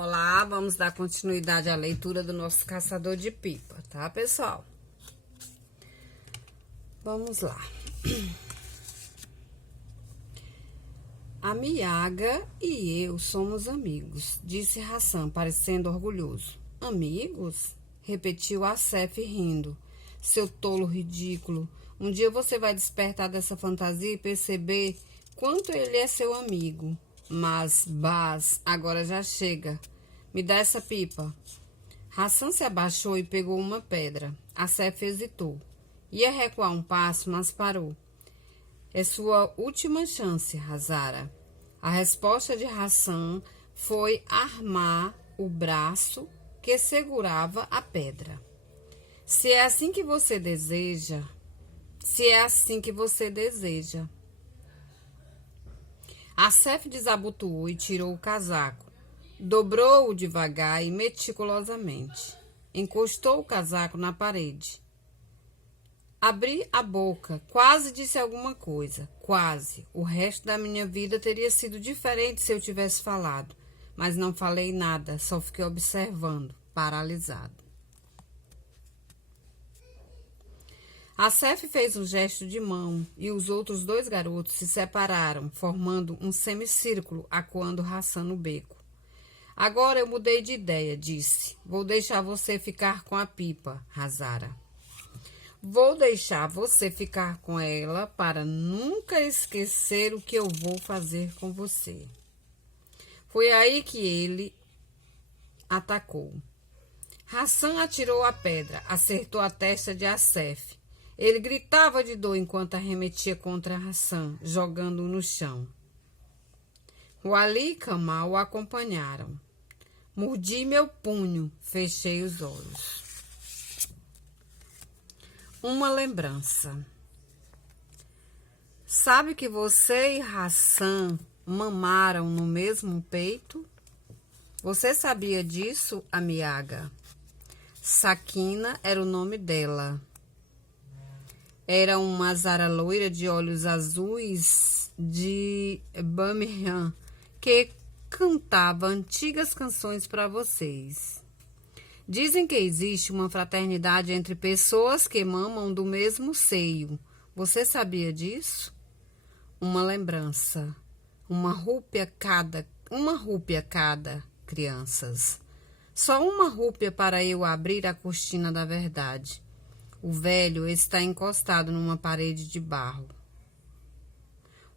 Olá, vamos dar continuidade à leitura do nosso caçador de pipa, tá, pessoal? Vamos lá. A Miaga e eu somos amigos, disse Hassan, parecendo orgulhoso. Amigos? Repetiu Acef rindo. Seu tolo ridículo. Um dia você vai despertar dessa fantasia e perceber quanto ele é seu amigo. Mas, Baz, agora já chega. Me dá essa pipa. Hassan se abaixou e pegou uma pedra. Acef hesitou. Ia recuar um passo, mas parou. É sua última chance, Hazara. A resposta de Hassan foi armar o braço que segurava a pedra. Se é assim que você deseja. Acef desabotoou e tirou o casaco. Dobrou-o devagar e meticulosamente. Encostou o casaco na parede. Abri a boca, quase disse alguma coisa, quase. O resto da minha vida teria sido diferente se eu tivesse falado, mas não falei nada, só fiquei observando, paralisado. Acef fez um gesto de mão e os outros dois garotos se separaram, formando um semicírculo, acuando Hassan no beco. Agora eu mudei de ideia, disse. Vou deixar você ficar com a pipa, Hazara. Vou deixar você ficar com ela para nunca esquecer o que eu vou fazer com você. Foi aí que ele atacou. Hassan atirou a pedra, acertou a testa de Acef. Ele gritava de dor enquanto arremetia contra Hassan, jogando-o no chão. Wali e Kamal o acompanharam. Mordi meu punho, fechei os olhos. Uma lembrança. Sabe que você e Hassan mamaram no mesmo peito? Você sabia disso, Amiaga? Sakina era o nome dela. Era uma azara loira de olhos azuis de Birmingham que cantava antigas canções para vocês. Dizem que existe uma fraternidade entre pessoas que mamam do mesmo seio. Você sabia disso? Uma lembrança. Uma rúpia cada, crianças. Só uma rúpia para eu abrir a cortina da verdade. O velho está encostado numa parede de barro.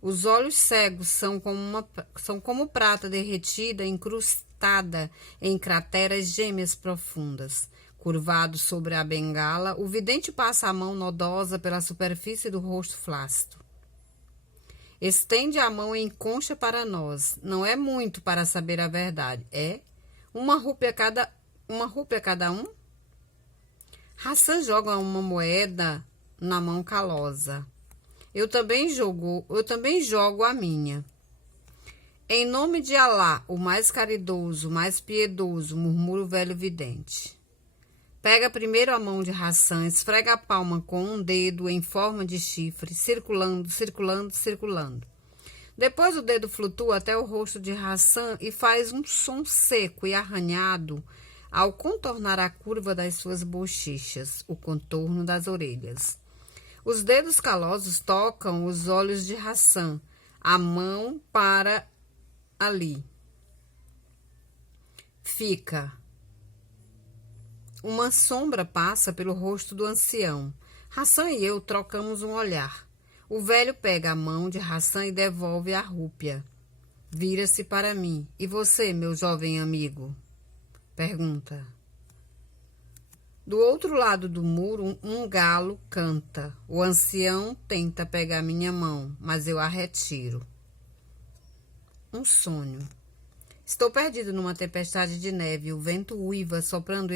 Os olhos cegos são como prata derretida, incrustada em crateras gêmeas profundas. Curvado sobre a bengala, o vidente passa a mão nodosa pela superfície do rosto flácido. Estende a mão em concha para nós. Não é muito para saber a verdade. É uma rúpia cada um? Hassan joga uma moeda na mão calosa. Eu também jogo a minha. Em nome de Alá, o mais caridoso, o mais piedoso, murmura o velho vidente. Pega primeiro a mão de Hassan, esfrega a palma com um dedo em forma de chifre, circulando. Depois o dedo flutua até o rosto de Hassan e faz um som seco e arranhado ao contornar a curva das suas bochechas, o contorno das orelhas. Os dedos calosos tocam os olhos de Hassan. A mão para ali. Fica. Uma sombra passa pelo rosto do ancião. Hassan e eu trocamos um olhar. O velho pega a mão de Hassan e devolve a rúpia. Vira-se para mim. E você, meu jovem amigo? Pergunta. Do outro lado do muro, um galo canta. O ancião tenta pegar minha mão, mas eu a retiro. Um sonho. Estou perdido numa tempestade de neve. O vento uiva, soprando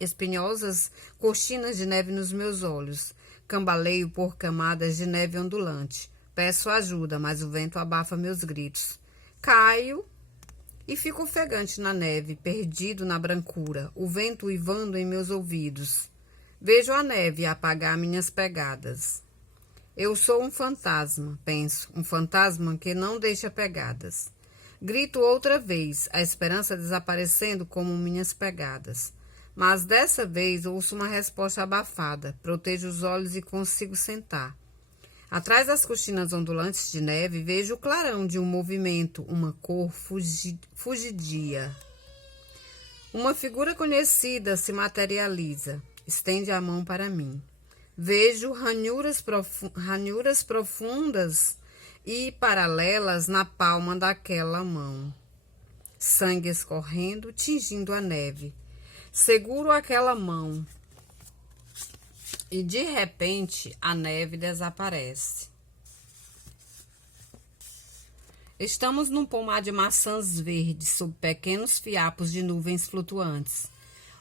espinhosas cortinas de neve nos meus olhos. Cambaleio por camadas de neve ondulante. Peço ajuda, mas o vento abafa meus gritos. Caio e fico ofegante na neve, perdido na brancura, o vento uivando em meus ouvidos. Vejo a neve apagar minhas pegadas. Eu sou um fantasma, penso, um fantasma que não deixa pegadas. Grito outra vez, a esperança desaparecendo como minhas pegadas. Mas dessa vez ouço uma resposta abafada. Protejo os olhos e consigo sentar. Atrás das cortinas ondulantes de neve, vejo o clarão de um movimento, uma cor fugidia. Uma figura conhecida se materializa. Estende a mão para mim. Vejo ranhuras profundas e paralelas na palma daquela mão. Sangue escorrendo, tingindo a neve. Seguro aquela mão. E de repente a neve desaparece. Estamos num pomar de maçãs verdes, sob pequenos fiapos de nuvens flutuantes.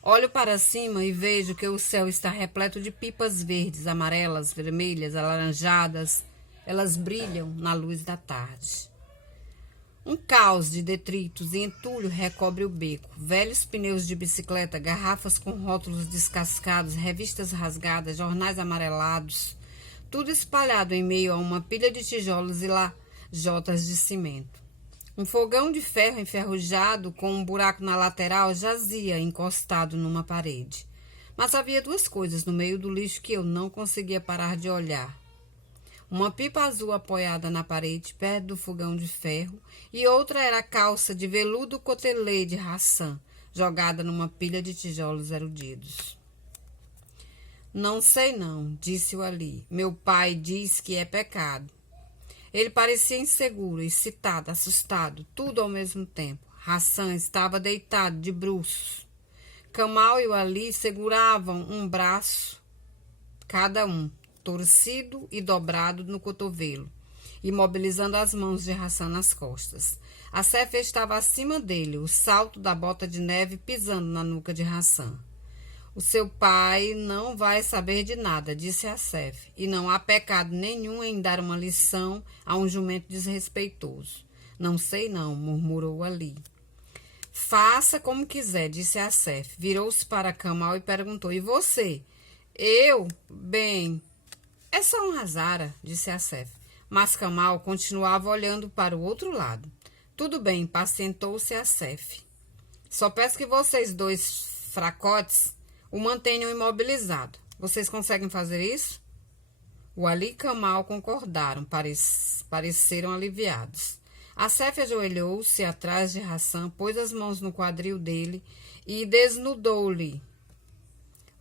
Olho para cima e vejo que o céu está repleto de pipas verdes, amarelas, vermelhas, alaranjadas. Elas brilham na luz da tarde. Um caos de detritos e entulho recobre o beco. Velhos pneus de bicicleta, garrafas com rótulos descascados, revistas rasgadas, jornais amarelados. Tudo espalhado em meio a uma pilha de tijolos e lajotas de cimento. Um fogão de ferro enferrujado com um buraco na lateral jazia encostado numa parede. Mas havia duas coisas no meio do lixo que eu não conseguia parar de olhar. Uma pipa azul apoiada na parede, perto do fogão de ferro, e outra era a calça de veludo cotelê de Hassan, jogada numa pilha de tijolos erudidos. Não sei não, disse-o Ali. Meu pai diz que é pecado. Ele parecia inseguro, excitado, assustado, tudo ao mesmo tempo. Hassan estava deitado de bruços. Kamal e o Ali seguravam um braço, cada um, torcido e dobrado no cotovelo, imobilizando as mãos de Hassan nas costas. Assef estava acima dele, o salto da bota de neve pisando na nuca de Hassan. O seu pai não vai saber de nada, disse Assef, e não há pecado nenhum em dar uma lição a um jumento desrespeitoso. Não sei não, murmurou Ali. Faça como quiser, disse Assef. Virou-se para Kamal e perguntou, e você? Eu? Bem, é só um Hazara, disse Assef. Mas Kamal continuava olhando para o outro lado. Tudo bem, pacientou-se Assef. Só peço que vocês dois fracotes o mantenham imobilizado. Vocês conseguem fazer isso? O Ali e Kamal concordaram, pareceram aliviados. Assef ajoelhou-se atrás de Hassan, pôs as mãos no quadril dele e desnudou-lhe.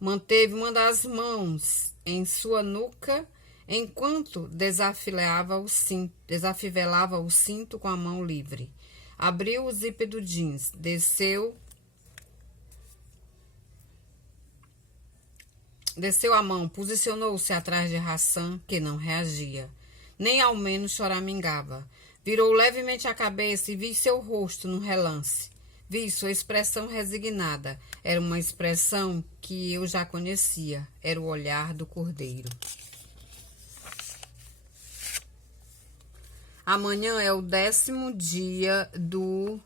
Manteve uma das mãos em sua nuca enquanto desafivelava o cinto com a mão livre. Abriu o zíper do jeans, desceu a mão, posicionou-se atrás de Hassan, que não reagia, nem ao menos choramingava. Virou levemente a cabeça e vi seu rosto no relance. Vi sua expressão resignada. Era uma expressão que eu já conhecia. Era o olhar do cordeiro. Amanhã é o 10º dia do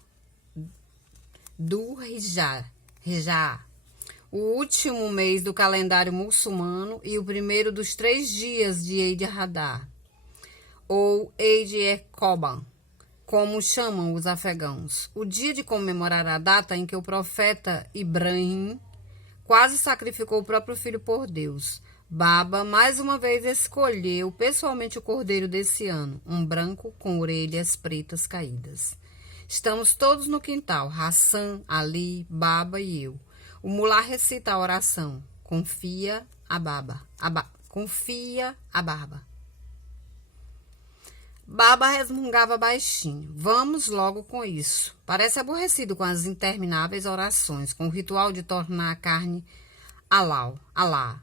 Hijjah, o último mês do calendário muçulmano e o primeiro dos 3 dias de Eid al-Adha, ou Eid al-Qoban, como chamam os afegãos. O dia de comemorar a data em que o profeta Ibrahim quase sacrificou o próprio filho por Deus. Baba, mais uma vez, escolheu pessoalmente o cordeiro desse ano, um branco com orelhas pretas caídas. Estamos todos no quintal, Hassan, Ali, Baba e eu. O mulá recita a oração. Confia a Baba. Confia a Baba. Baba resmungava baixinho. Vamos logo com isso. Parece aborrecido com as intermináveis orações, com o ritual de tornar a carne Alá.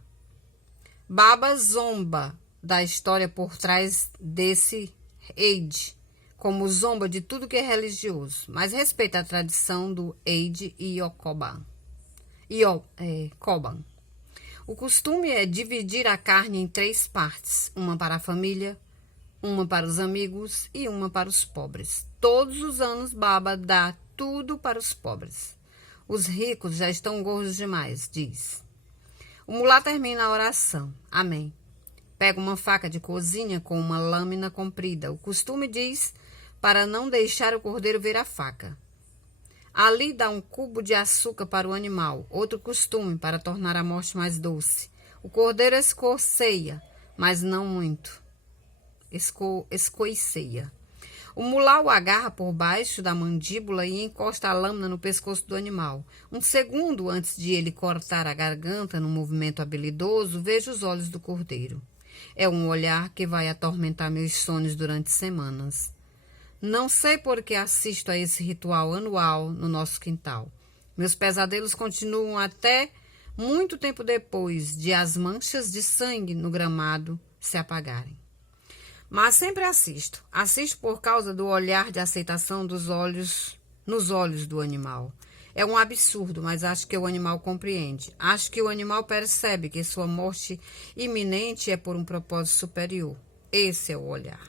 Baba zomba da história por trás desse Eid, como zomba de tudo que é religioso, mas respeita a tradição do Eid e Qoban. O costume é dividir a carne em 3 partes, uma para a família, uma para os amigos e uma para os pobres. Todos os anos Baba dá tudo para os pobres. Os ricos já estão gordos demais, diz. O mulá termina a oração. Amém. Pega uma faca de cozinha com uma lâmina comprida. O costume diz, para não deixar o cordeiro ver a faca. Ali dá um cubo de açúcar para o animal, outro costume para tornar a morte mais doce. O cordeiro escoceia, mas não muito. Escoiceia. O mulá o agarra por baixo da mandíbula e encosta a lâmina no pescoço do animal. Um segundo antes de ele cortar a garganta, num movimento habilidoso, vejo os olhos do cordeiro. É um olhar que vai atormentar meus sonhos durante semanas. Não sei por que assisto a esse ritual anual no nosso quintal. Meus pesadelos continuam até muito tempo depois de as manchas de sangue no gramado se apagarem. Mas sempre assisto. Assisto por causa do olhar de aceitação nos olhos do animal. É um absurdo, mas acho que o animal compreende. Acho que o animal percebe que sua morte iminente é por um propósito superior. Esse é o olhar.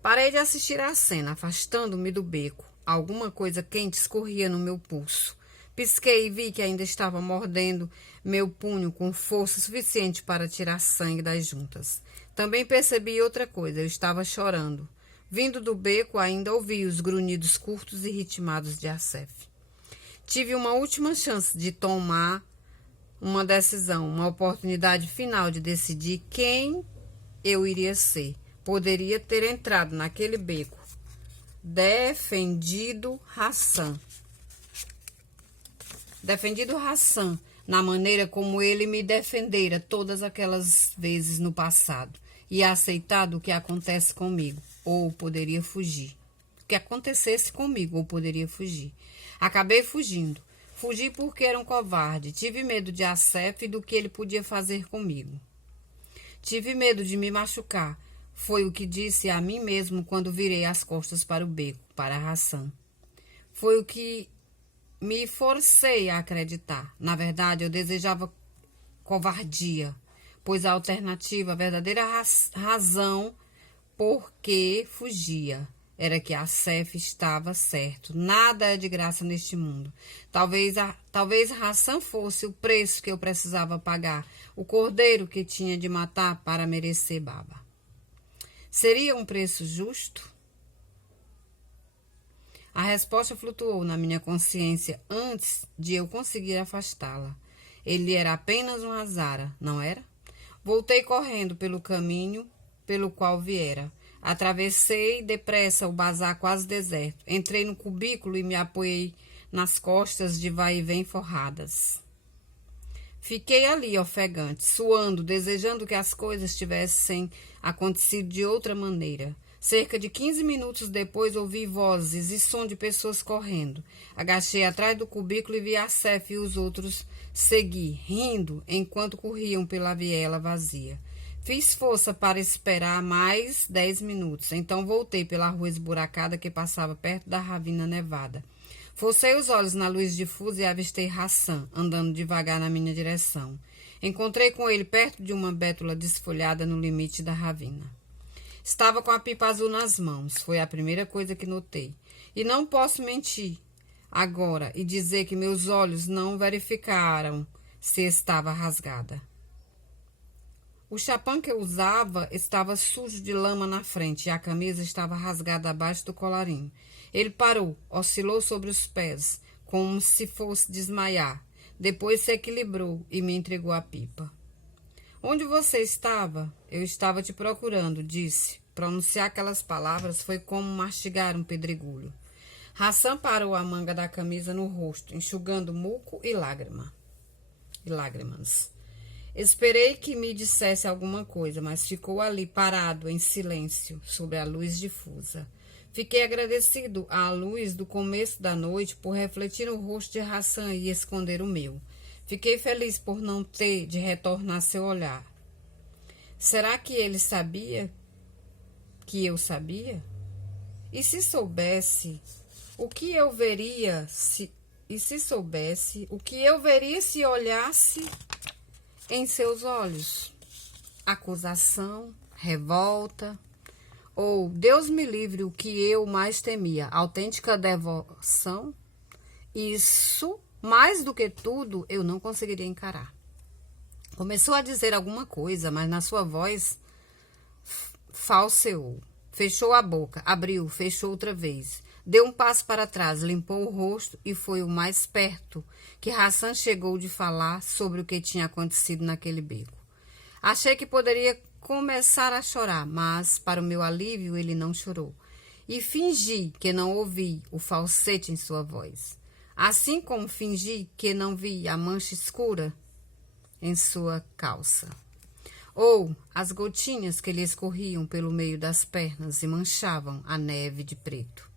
Parei de assistir à cena, afastando-me do beco. Alguma coisa quente escorria no meu pulso. Pisquei e vi que ainda estava mordendo meu punho com força suficiente para tirar sangue das juntas. Também percebi outra coisa, eu estava chorando. Vindo do beco, ainda ouvi os grunhidos curtos e ritmados de Assef. Tive uma última chance de tomar uma decisão, uma oportunidade final de decidir quem eu iria ser. Poderia ter entrado naquele beco, defendido Hassan na maneira como ele me defendera todas aquelas vezes no passado e aceitado o que acontece comigo, ou poderia fugir. O que acontecesse comigo, ou poderia fugir. Acabei fugindo. Fugi porque era um covarde. Tive medo de Assef e do que ele podia fazer comigo. Tive medo de me machucar. Foi o que disse a mim mesmo quando virei as costas para o beco, para Hassan. Foi o que me forcei a acreditar. Na verdade, eu desejava covardia, pois a alternativa, a verdadeira razão por que fugia, era que Assef estava certo. Nada é de graça neste mundo. Talvez Hassan fosse o preço que eu precisava pagar, o cordeiro que tinha de matar para merecer baba. Seria um preço justo? A resposta flutuou na minha consciência antes de eu conseguir afastá-la. Ele era apenas um azara, não era? Voltei correndo pelo caminho pelo qual viera. Atravessei depressa o bazar quase deserto. Entrei no cubículo e me apoiei nas costas de vai e vem forradas. Fiquei ali, ofegante, suando, desejando que as coisas tivessem acontecido de outra maneira. Cerca de 15 minutos depois, ouvi vozes e som de pessoas correndo. Agachei atrás do cubículo e vi Assef e os outros seguir, rindo, enquanto corriam pela viela vazia. Fiz força para esperar mais 10 minutos. Então voltei pela rua esburacada que passava perto da ravina nevada. Forcei os olhos na luz difusa e avistei Hassan, andando devagar na minha direção. Encontrei com ele perto de uma bétula desfolhada no limite da ravina. Estava com a pipa azul nas mãos. Foi a primeira coisa que notei. E não posso mentir agora e dizer que meus olhos não verificaram se estava rasgada. O chapão que eu usava estava sujo de lama na frente e a camisa estava rasgada abaixo do colarinho. Ele parou, oscilou sobre os pés, como se fosse desmaiar. Depois se equilibrou e me entregou a pipa. Onde você estava? Eu estava te procurando, disse. Pronunciar aquelas palavras foi como mastigar um pedregulho. Hassan parou a manga da camisa no rosto, enxugando muco e lágrimas. Esperei que me dissesse alguma coisa, mas ficou ali parado em silêncio, sob a luz difusa. Fiquei agradecido à luz do começo da noite por refletir no rosto de Hassan e esconder o meu. Fiquei feliz por não ter de retornar seu olhar. Será que ele sabia que eu sabia? E se soubesse, o que eu veria se... E se soubesse, o que eu veria se olhasse em seus olhos? Acusação, revolta, ou, Deus me livre, o que eu mais temia, autêntica devoção? Isso, mais do que tudo, eu não conseguiria encarar. Começou a dizer alguma coisa, mas na sua voz falseou. Fechou a boca, abriu, fechou outra vez. Deu um passo para trás, limpou o rosto e foi o mais perto que Hassan chegou de falar sobre o que tinha acontecido naquele beco. Achei que poderia começar a chorar, mas, para o meu alívio, ele não chorou. E fingi que não ouvi o falsete em sua voz. Assim como fingi que não vi a mancha escura em sua calça. Ou as gotinhas que lhe escorriam pelo meio das pernas e manchavam a neve de preto.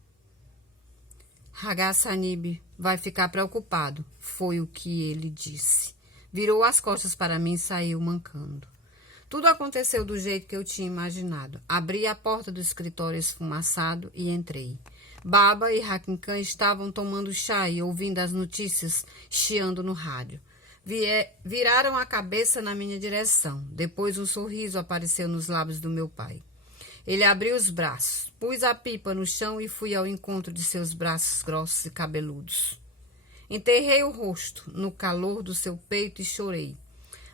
Hassanib vai ficar preocupado, foi o que ele disse. Virou as costas para mim e saiu mancando. Tudo aconteceu do jeito que eu tinha imaginado. Abri a porta do escritório esfumaçado e entrei. Baba e Hakim Khan estavam tomando chá e ouvindo as notícias chiando no rádio. Viraram a cabeça na minha direção. Depois um sorriso apareceu nos lábios do meu pai. Ele abriu os braços, pus a pipa no chão e fui ao encontro de seus braços grossos e cabeludos. Enterrei o rosto no calor do seu peito e chorei.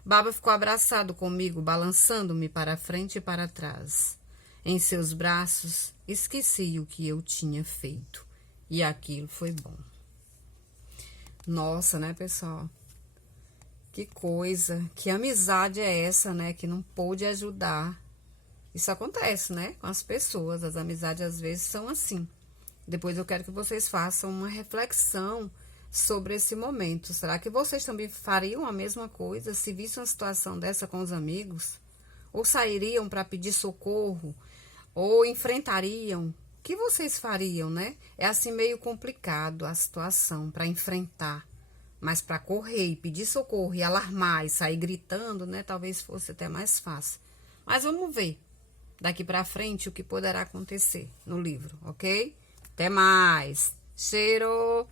Baba ficou abraçado comigo, balançando-me para frente e para trás. Em seus braços, esqueci o que eu tinha feito. E aquilo foi bom. Nossa, né, pessoal? Que coisa, que amizade é essa, né? Que não pôde ajudar. Isso acontece, né? Com as pessoas. As amizades, às vezes, são assim. Depois eu quero que vocês façam uma reflexão sobre esse momento. Será que vocês também fariam a mesma coisa se vissem uma situação dessa com os amigos? Ou sairiam para pedir socorro? Ou enfrentariam? O que vocês fariam, né? É assim meio complicado a situação para enfrentar. Mas para correr e pedir socorro e alarmar e sair gritando, né? Talvez fosse até mais fácil. Mas vamos ver daqui para frente o que poderá acontecer no livro, ok? Até mais. Cheiro!